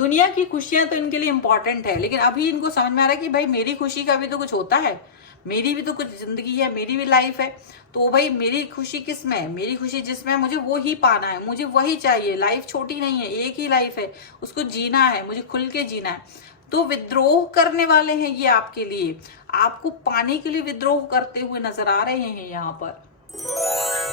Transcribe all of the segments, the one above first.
दुनिया की खुशियां तो इनके लिए इंपॉर्टेंट है, लेकिन अभी इनको समझ में आ रहा है कि भाई मेरी खुशी का भी तो कुछ होता है, मेरी भी तो कुछ जिंदगी है, मेरी भी लाइफ है। तो भाई मेरी खुशी किस में है, मेरी खुशी जिसमें है मुझे वो ही पाना है, मुझे वही चाहिए। लाइफ छोटी नहीं है, एक ही लाइफ है, उसको जीना है, मुझे खुल के जीना है। तो विद्रोह करने वाले हैं ये आपके लिए, आपको पाने के लिए विद्रोह करते हुए नजर आ रहे हैं यहाँ पर।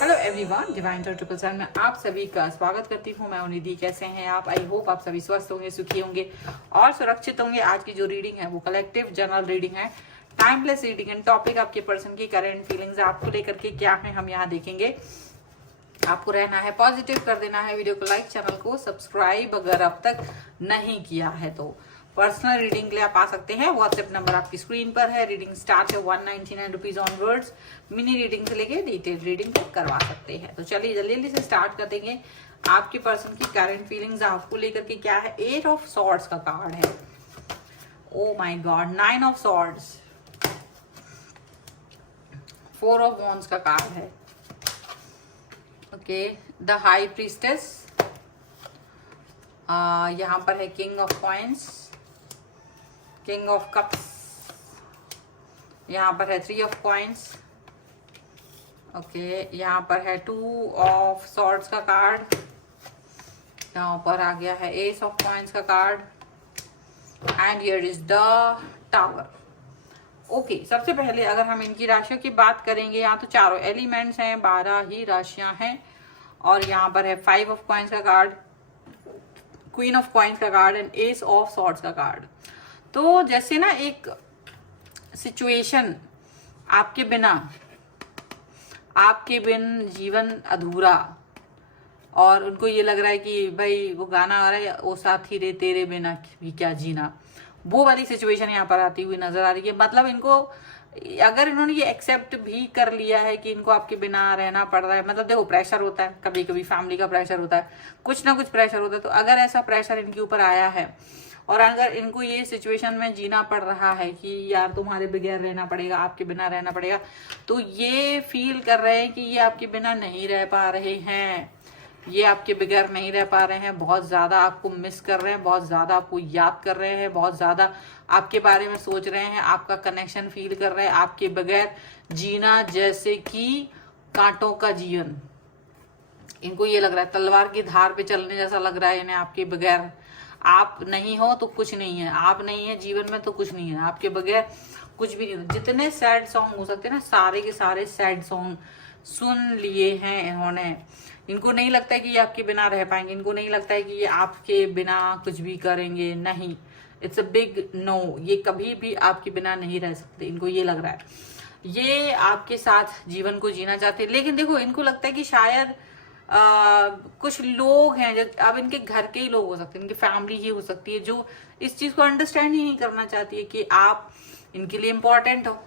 Hello everyone, divine triple seven में आप सभी का स्वागत करती हूँ। मैं निधि। कैसे हैं आप? आई होप आप सभी स्वस्थ होंगे, सुखी होंगे और सुरक्षित होंगे। आज की जो रीडिंग है वो कलेक्टिव जनरल रीडिंग है, टाइमलेस रीडिंग एंड टॉपिक आपके पर्सन की करंट फीलिंग्स आपको लेकर के क्या है हम यहाँ देखेंगे। आपको रहना है पॉजिटिव, कर देना है वीडियो को लाइक, चैनल को सब्सक्राइब अगर अब तक नहीं किया है तो। पर्सनल रीडिंग के लिए आप आ सकते हैं, व्हाट्सएप नंबर आपकी स्क्रीन पर है। रीडिंग स्टार्ट है 199 रुपीज ऑनवर्ड्स। मिनी रीडिंग से लेके डिटेल रीडिंग तक करवा सकते हैं। तो चलिए जल्दी जल्दी से स्टार्ट कर देंगे। आपके पर्सन की करंट फीलिंग्स आपको लेकर के क्या है। 8 ऑफ सॉर्ड्स का कार्ड है। Oh my God, 9 of swords, 4 of wands का कार्ड है। ओके, द हाई प्रीस्टेस, यहाँ पर है king of coins, king of cups, यहाँ पर है 3 ऑफ कॉइन्स। ओके, यहाँ पर है 2 ऑफ सॉर्ड्स का कार्ड, यहाँ पर आ गया है एस ऑफ कॉइन्स का card and here is the tower. Okay, सबसे पहले अगर हम इनकी राशियों की बात करेंगे, यहाँ तो चारों एलिमेंट्स हैं, 12 ही राशियां हैं और यहाँ पर है 5 ऑफ कॉइन्स का कार्ड, क्वीन ऑफ कॉइन्स का card and S of swords का कार्ड। तो जैसे ना एक सिचुएशन, आपके बिन जीवन अधूरा, और उनको ये लग रहा है कि भाई वो गाना आ रहा है, वो साथी रे तेरे बिना भी क्या जीना, वो वाली सिचुएशन यहाँ पर आती हुई नजर आ रही है। मतलब इनको, अगर इन्होंने ये एक्सेप्ट भी कर लिया है कि इनको आपके बिना रहना पड़ रहा है, मतलब देखो प्रेशर होता है, कभी कभी फैमिली का प्रेशर होता है, कुछ ना कुछ प्रेशर होता है। तो अगर ऐसा प्रेशर इनके ऊपर आया है और अगर इनको ये सिचुएशन में जीना पड़ रहा है कि यार तुम्हारे बगैर रहना पड़ेगा, आपके बिना रहना पड़ेगा, तो ये फील कर रहे हैं कि ये आपके बिना नहीं रह पा रहे हैं, ये आपके बगैर नहीं रह पा रहे हैं, बहुत ज्यादा आपको मिस कर रहे हैं, बहुत ज्यादा आपको याद कर रहे हैं, बहुत ज्यादा आपके बारे में सोच रहे हैं, आपका कनेक्शन फील कर रहे हैं। आपके बगैर जीना जैसे कि कांटों का जीवन, इनको ये लग रहा है तलवार की धार पे चलने जैसा लग रहा है इन्हें। आपके बगैर आप नहीं हो तो कुछ नहीं है, आप नहीं है जीवन में तो कुछ नहीं है, आपके बगैर कुछ भी नहीं। जितने सैड सॉन्ग हो सकते हैं ना, सारे के सारे सैड सॉन्ग सुन लिए हैं इन्होंने। इनको नहीं लगता है कि ये आपके बिना रह पाएंगे, इनको नहीं लगता है कि ये आपके बिना कुछ भी करेंगे, नहीं। इट्स अ बिग नो, ये कभी भी आपके बिना नहीं रह सकते, इनको ये लग रहा है। ये आपके साथ जीवन को जीना चाहते हैं, लेकिन देखो इनको लगता है कि शायद कुछ लोग हैं जो, अब इनके घर के ही लोग हो सकते हैं, इनकी फैमिली ही हो सकती है, जो इस चीज को अंडरस्टैंड ही नहीं करना चाहती है कि आप इनके लिए इम्पोर्टेंट हो,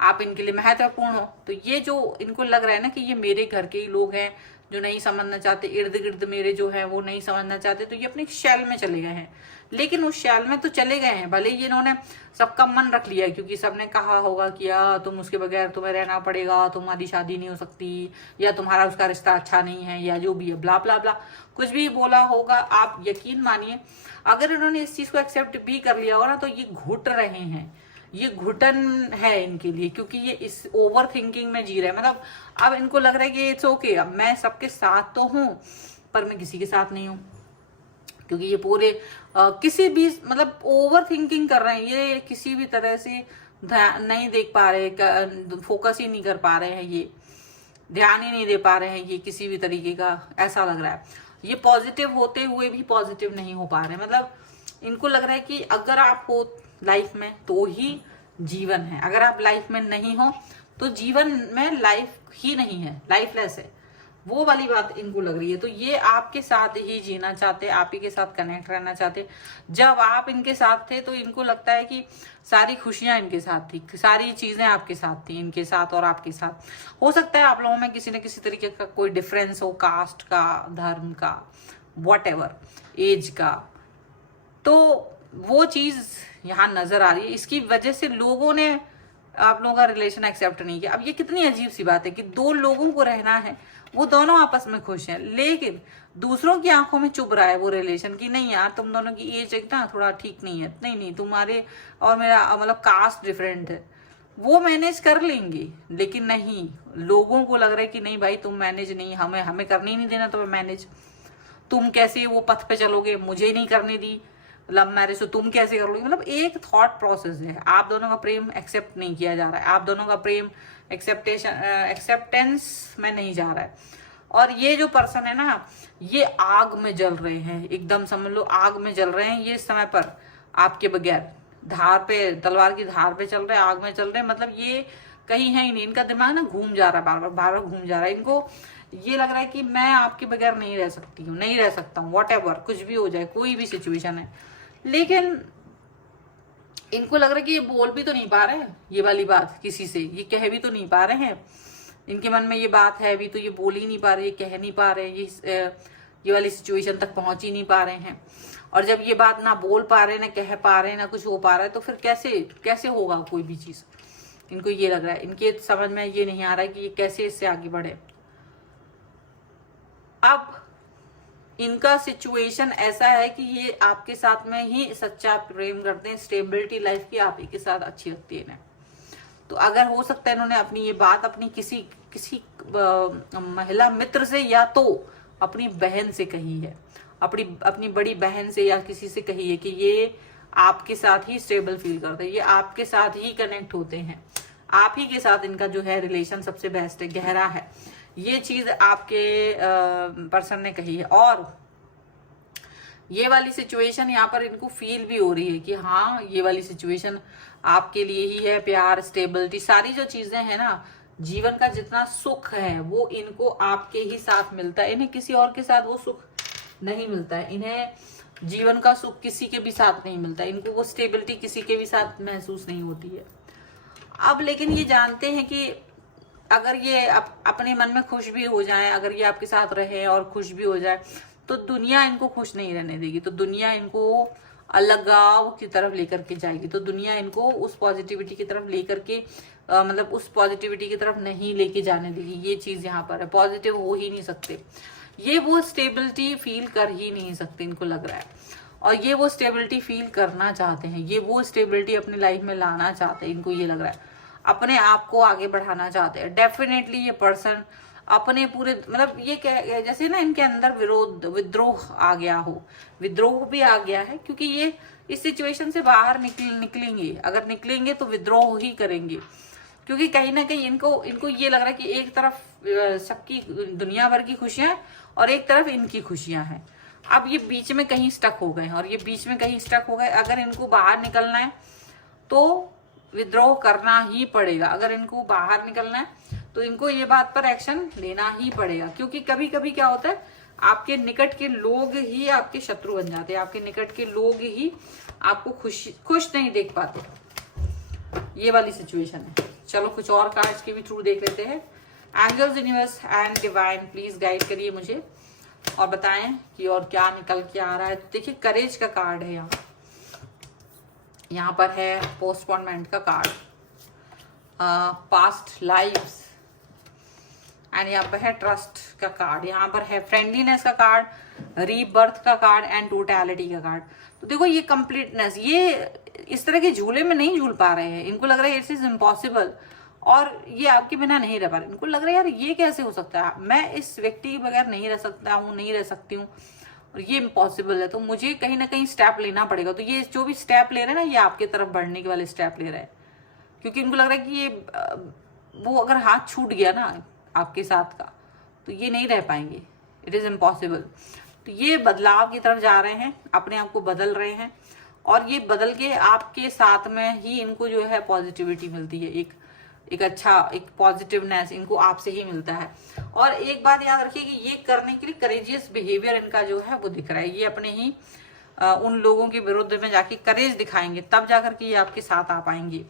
आप इनके लिए महत्वपूर्ण हो। तो ये जो इनको लग रहा है ना कि ये मेरे घर के ही लोग हैं जो नहीं समझना चाहते, इर्द गिर्द मेरे जो है वो नहीं समझना चाहते, तो ये अपने शैल में चले गए हैं। लेकिन उस शैल में तो चले गए हैं, भले ही इन्होंने सबका मन रख लिया है, क्योंकि सबने कहा होगा कि तुम उसके बगैर तुम्हें रहना पड़ेगा, तुम्हारी शादी नहीं हो सकती, या तुम्हारा उसका रिश्ता अच्छा नहीं है, या जो भी है, ब्ला ब्ला ब्ला, कुछ भी बोला होगा। आप यकीन मानिए, अगर इन्होंने इस चीज को एक्सेप्ट भी कर लिया होगा ना, तो ये घुट रहे हैं, ये घुटन है इनके लिए, क्योंकि ये इस ओवर थिंकिंग में जी रहे हैं। मतलब अब इनको लग रहा है कि इट्स ओके, अब मैं सबके साथ तो हूं पर मैं किसी के साथ नहीं हूं, क्योंकि ये पूरे किसी भी, मतलब ओवर थिंकिंग कर रहे हैं, ये किसी भी तरह से नहीं देख पा रहे, फोकस ही नहीं कर पा रहे हैं, ये ध्यान ही नहीं दे पा रहे हैं ये किसी भी तरीके का, ऐसा लग रहा है। ये पॉजिटिव होते हुए भी पॉजिटिव नहीं हो पा रहे, मतलब इनको लग रहा है कि अगर आप हो लाइफ में तो ही जीवन है, अगर आप लाइफ में नहीं हो तो जीवन में लाइफ ही नहीं है, लाइफलेस है, वो वाली बात इनको लग रही है। तो ये आपके साथ ही जीना चाहते, आप ही के साथ कनेक्ट रहना चाहते। जब आप इनके साथ थे तो इनको लगता है कि सारी खुशियां इनके साथ थी, सारी चीजें आपके साथ थी, इनके साथ और आपके साथ। हो सकता है आप लोगों में किसी न किसी तरीके का कोई डिफरेंस हो, कास्ट का, धर्म का, वॉटएवर, एज का, तो वो चीज यहाँ नजर आ रही है। इसकी वजह से लोगों ने आप लोगों का रिलेशन एक्सेप्ट नहीं किया। अब ये कितनी अजीब सी बात है कि दो लोगों को रहना है, वो दोनों आपस में खुश हैं, लेकिन दूसरों की आंखों में चुभ रहा है वो रिलेशन की नहीं यार तुम दोनों की एज एक ना थोड़ा ठीक नहीं है, नहीं नहीं तुम्हारे और मेरा मतलब कास्ट डिफरेंट है, वो मैनेज कर लेंगे। लेकिन नहीं, लोगों को लग रहा है कि नहीं भाई तुम मैनेज नहीं, हमें करने ही नहीं देना तुम्हें मैनेज, तुम कैसे वो पथ पे चलोगे, मुझे नहीं करने दी लव मैरिज तो तुम कैसे करोगे। मतलब एक थॉट प्रोसेस है, आप दोनों का प्रेम एक्सेप्ट नहीं किया जा रहा है, आप दोनों का प्रेम एक्सेप्टेंस में नहीं जा रहा है। और ये जो पर्सन है ना, ये आग में जल रहे हैं, एकदम समझ लो आग में जल रहे हैं ये इस समय पर आपके बगैर, धार पे, तलवार की धार पे चल रहे हैं, आग में चल रहे हैं। मतलब ये कहीं है ही नहीं, इनका दिमाग ना घूम जा रहा है, बार बार घूम जा रहा है। इनको ये लग रहा है कि मैं आपके बगैर नहीं रह सकती हूँ, नहीं रह सकता हूँ, व्हाटएवर कुछ भी हो जाए, कोई भी सिचुएशन है। लेकिन इनको लग रहा है कि ये बोल भी तो नहीं पा रहे हैं ये वाली बात किसी से, ये कह भी तो नहीं पा रहे हैं, इनके मन में ये बात है भी तो ये बोल ही नहीं पा रहे, ये कह नहीं पा रहे, ये वाली सिचुएशन तक पहुंच ही नहीं पा रहे हैं। और जब ये बात ना बोल पा रहे, ना कह पा रहे, ना कुछ हो पा रहा है, तो फिर कैसे होगा कोई भी चीज। इनको ये लग रहा है, इनके समझ में ये नहीं आ रहा है कि ये कैसे इससे आगे बढ़े। अब इनका सिचुएशन ऐसा है कि ये आपके साथ में ही सच्चा प्रेम करते हैं, स्टेबिलिटी लाइफ की आप ही के साथ अच्छी लगती है इन्हें। तो अगर हो सकता है इन्होंने अपनी ये बात अपनी किसी महिला मित्र से या तो अपनी बहन से कही है, अपनी बड़ी बहन से या किसी से कही है कि ये आपके साथ ही स्टेबल फील करते हैं, ये आपके साथ ही कनेक्ट होते हैं, आप ही के साथ इनका जो है रिलेशन सबसे बेस्ट है, गहरा है। ये चीज आपके पर्सन ने कही है। और ये वाली सिचुएशन यहाँ पर इनको फील भी हो रही है कि हाँ ये वाली सिचुएशन आपके लिए ही है, प्यार, स्टेबिलिटी, सारी जो चीजें हैं ना, जीवन का जितना सुख है वो इनको आपके ही साथ मिलता है, इन्हें किसी और के साथ वो सुख नहीं मिलता है, इन्हें जीवन का सुख किसी के भी साथ नहीं मिलता, इनको वो स्टेबिलिटी किसी के भी साथ महसूस नहीं होती है। अब लेकिन ये जानते हैं कि अगर ये अपने मन में खुश भी हो जाए, अगर ये आपके साथ रहे और खुश भी हो जाए, तो दुनिया इनको खुश नहीं रहने देगी, तो दुनिया इनको अलगाव की तरफ लेकर के जाएगी, तो दुनिया इनको उस पॉजिटिविटी की तरफ लेकर के मतलब उस पॉजिटिविटी की तरफ नहीं लेके जाने देगी। ये चीज यहाँ पर है, पॉजिटिव हो ही नहीं सकते, ये वो स्टेबिलिटी फील कर ही नहीं सकते, इनको लग रहा है। और ये वो स्टेबिलिटी फील करना चाहते हैं, ये वो स्टेबिलिटी अपनी लाइफ में लाना चाहते हैं, इनको ये लग रहा है, अपने आप को आगे बढ़ाना चाहते हैं। डेफिनेटली ये पर्सन अपने पूरे मतलब ये क्या, जैसे ना इनके अंदर विद्रोह आ गया हो, विद्रोह भी आ गया है, क्योंकि ये इस सिचुएशन से बाहर निकलेंगे, अगर निकलेंगे तो विद्रोह ही करेंगे, क्योंकि कहीं ना कहीं इनको ये लग रहा है कि एक तरफ सबकी दुनिया भर की खुशियां और एक तरफ इनकी खुशियां हैं। अब ये बीच में कहीं स्टक हो गए, और ये बीच में कहीं स्टक हो गए, अगर इनको बाहर निकलना है तो विद्रोह करना ही पड़ेगा, अगर इनको बाहर निकलना है तो इनको ये बात पर एक्शन लेना ही पड़ेगा। क्योंकि कभी कभी क्या होता है, आपके निकट के लोग ही आपके शत्रु बन जाते हैं, आपके निकट के लोग ही आपको खुश नहीं देख पाते, ये वाली सिचुएशन है। चलो कुछ और कार्ड्स के भी थ्रू देख लेते हैं। Angels, universe and divine please guide करिए मुझे और बताएं कि और क्या निकल के आ रहा है। तो देखिए करेज का कार्ड है, यहाँ पर है पोस्टपोनमेंट का कार्ड, पास्ट लाइव्स, एंड यहाँ पर है ट्रस्ट का कार्ड, यहाँ पर है फ्रेंडलीनेस का कार्ड, रीबर्थ का कार्ड एंड टोटलिटी का कार्ड। तो देखो ये कंप्लीटनेस, ये इस तरह के झूले में नहीं झूल पा रहे हैं, इनको लग रहा है इट इज इम्पॉसिबल, और ये आपके बिना नहीं रह पा रहे, इनको लग रहा है यार ये कैसे हो सकता है, मैं इस व्यक्ति के बगैर नहीं रह सकता हूँ, नहीं रह सकती हूँ, और ये इम्पॉसिबल है, तो मुझे कहीं ना कहीं स्टेप लेना पड़ेगा। तो ये जो भी स्टेप ले रहे हैं ना, ये आपके तरफ बढ़ने के वाले स्टेप ले रहे हैं, क्योंकि इनको लग रहा है कि ये वो अगर हाथ छूट गया ना आपके साथ का तो ये नहीं रह पाएंगे, इट इज इम्पॉसिबल। तो ये बदलाव की तरफ जा रहे हैं, अपने आप को बदल रहे हैं, और ये बदल के आपके साथ में ही इनको जो है पॉजिटिविटी मिलती है, एक अच्छा एक पॉजिटिवनेस इनको आपसे ही मिलता है। और एक बात याद रखिए कि ये करने के लिए करेजियस बिहेवियर इनका जो है वो दिख रहा है, ये अपने ही उन लोगों के विरुद्ध में जाके करेज दिखाएंगे, तब जाकर के ये आपके साथ आ पाएंगे।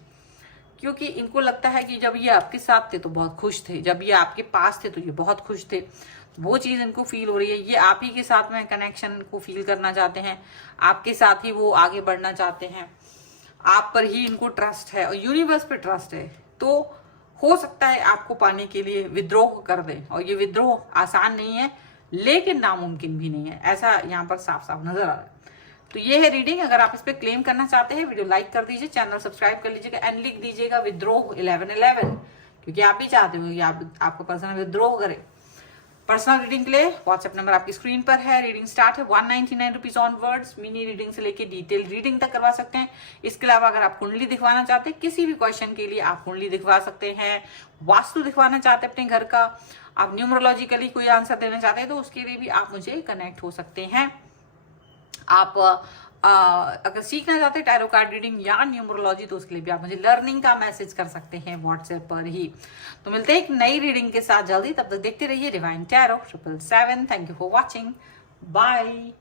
क्योंकि इनको लगता है कि जब ये आपके साथ थे तो बहुत खुश थे, जब ये आपके पास थे तो ये बहुत खुश थे, वो चीज इनको फील हो रही है। ये आप ही के साथ में कनेक्शन को फील करना चाहते हैं, आपके साथ ही वो आगे बढ़ना चाहते हैं, आप पर ही इनको ट्रस्ट है और यूनिवर्स पे ट्रस्ट है। तो हो सकता है आपको पाने के लिए विद्रोह कर दें, और ये विद्रोह आसान नहीं है लेकिन नामुमकिन भी नहीं है, ऐसा यहाँ पर साफ साफ नजर आ रहा है। तो ये है रीडिंग। अगर आप इस पे क्लेम करना चाहते हैं, वीडियो लाइक कर दीजिए, चैनल सब्सक्राइब कर लीजिएगा एंड लिख दीजिएगा विद्रोह 1111, क्योंकि आप ही चाहते हो कि आपका पर्सन विद्रोह करे। पर्सनल रीडिंग के लिए व्हाट्सएप नंबर आपकी स्क्रीन पर है। रीडिंग स्टार्ट है 199 रुपीज ऑनवर्ड्स। मिनी रीडिंग से लेके डिटेल रीडिंग तक करवा सकते हैं। इसके अलावा अगर आप कुंडली दिखवाना चाहते हैं, किसी भी क्वेश्चन के लिए आप कुंडली दिखवा सकते हैं। वास्तु दिखवाना चाहते हैं अपने घर का, आप न्यूमरोलॉजिकली कोई आंसर देना चाहते हैं, तो उसके लिए भी आप मुझे कनेक्ट हो सकते हैं। आप अगर सीखना चाहते हैं टैरो कार्ड रीडिंग या न्यूमरोलॉजी, तो उसके लिए भी आप मुझे लर्निंग का मैसेज कर सकते हैं व्हाट्सएप पर ही। तो मिलते हैं एक नई रीडिंग के साथ जल्दी, तब तक देखते रहिए divine tarot 777। Thank you for watching, bye.